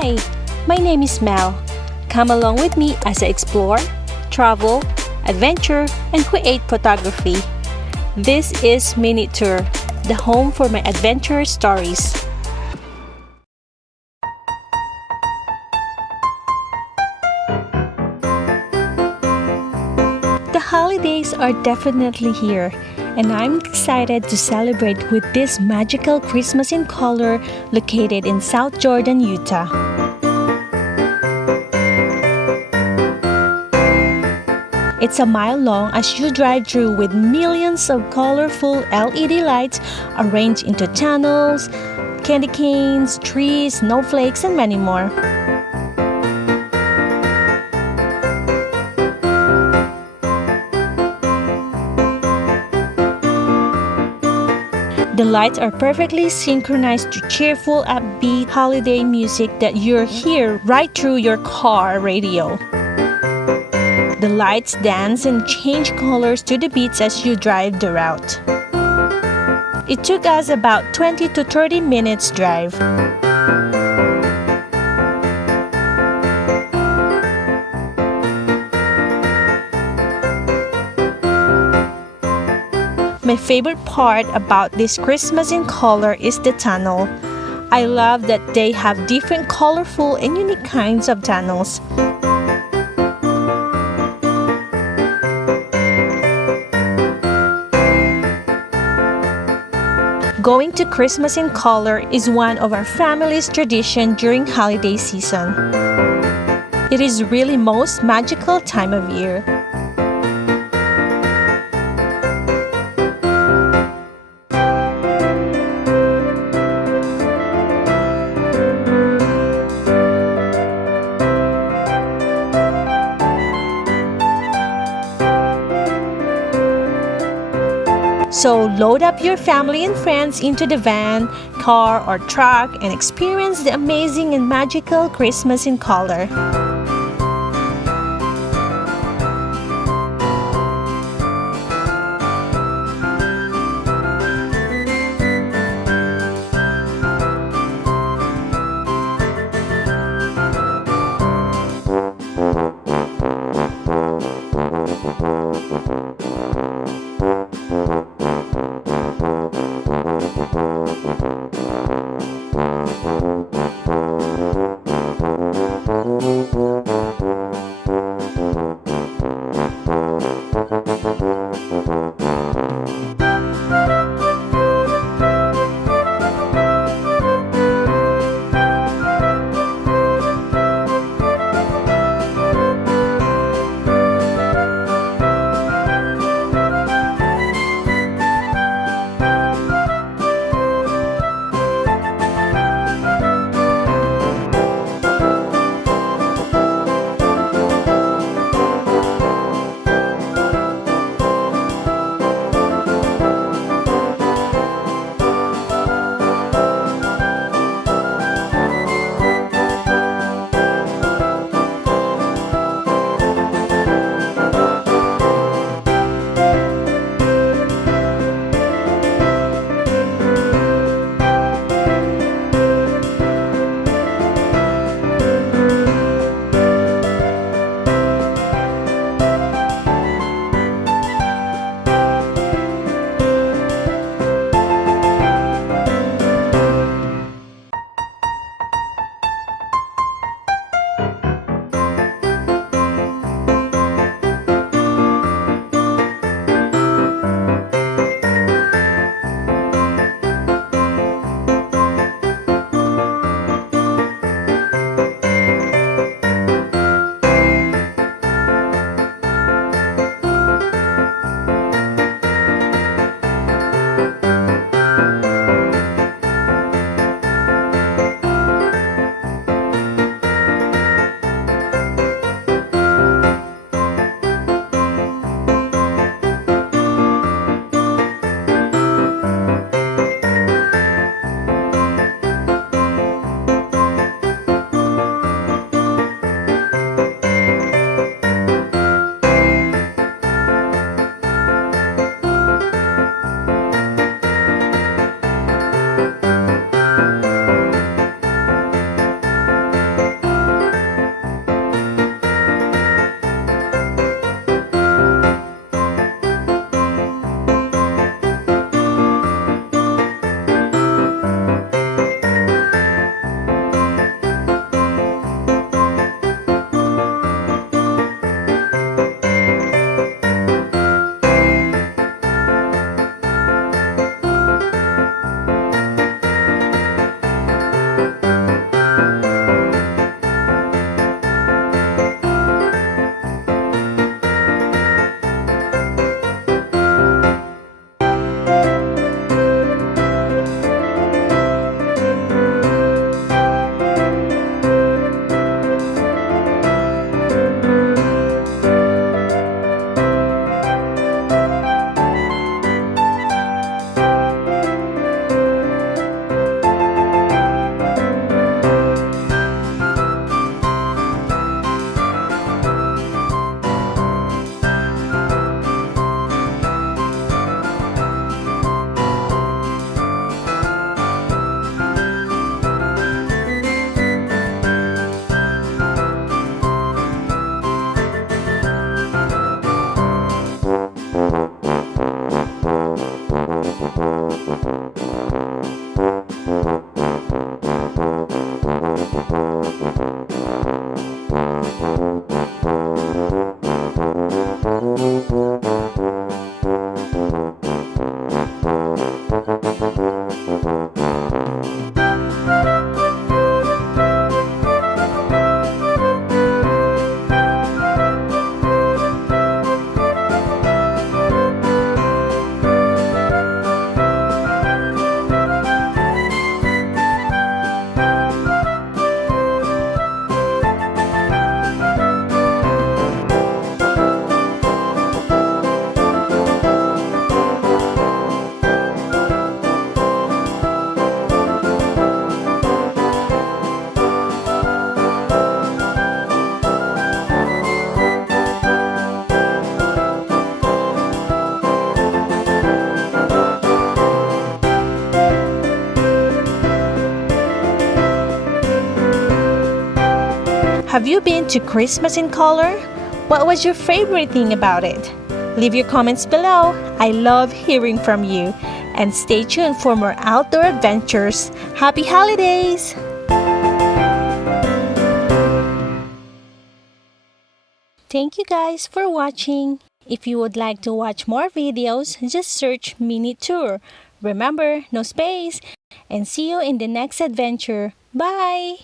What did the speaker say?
Hi, my name is Mel. Come along with me as I explore, travel, adventure, and create photography. This is MinuteTour, the home for my adventure stories. The holidays are definitely here, and I'm excited to celebrate with this magical Christmas in color located in South Jordan, Utah. It's a mile long as you drive through with millions of colorful LED lights arranged into tunnels, candy canes, trees, snowflakes, and many more. The lights are perfectly synchronized to cheerful, upbeat holiday music that you hear right through your car radio. The lights dance and change colors to the beats as you drive the route. It took us about 20 to 30 minutes drive. My favorite part about this Christmas in color is the tunnel. I love that they have different colorful and unique kinds of tunnels. Going to Christmas in color is one of our family's tradition during holiday season. It is really most magical time of year. So load up your family and friends into the van, car, or truck and experience the amazing and magical Christmas in color. Have you been to Christmas in color? What was your favorite thing about it? Leave your comments below. I love hearing from you. And stay tuned for more outdoor adventures. Happy holidays! Thank you guys for watching. If you would like to watch more videos, just search MinuteTour. Remember, no space. And see you in the next adventure. Bye!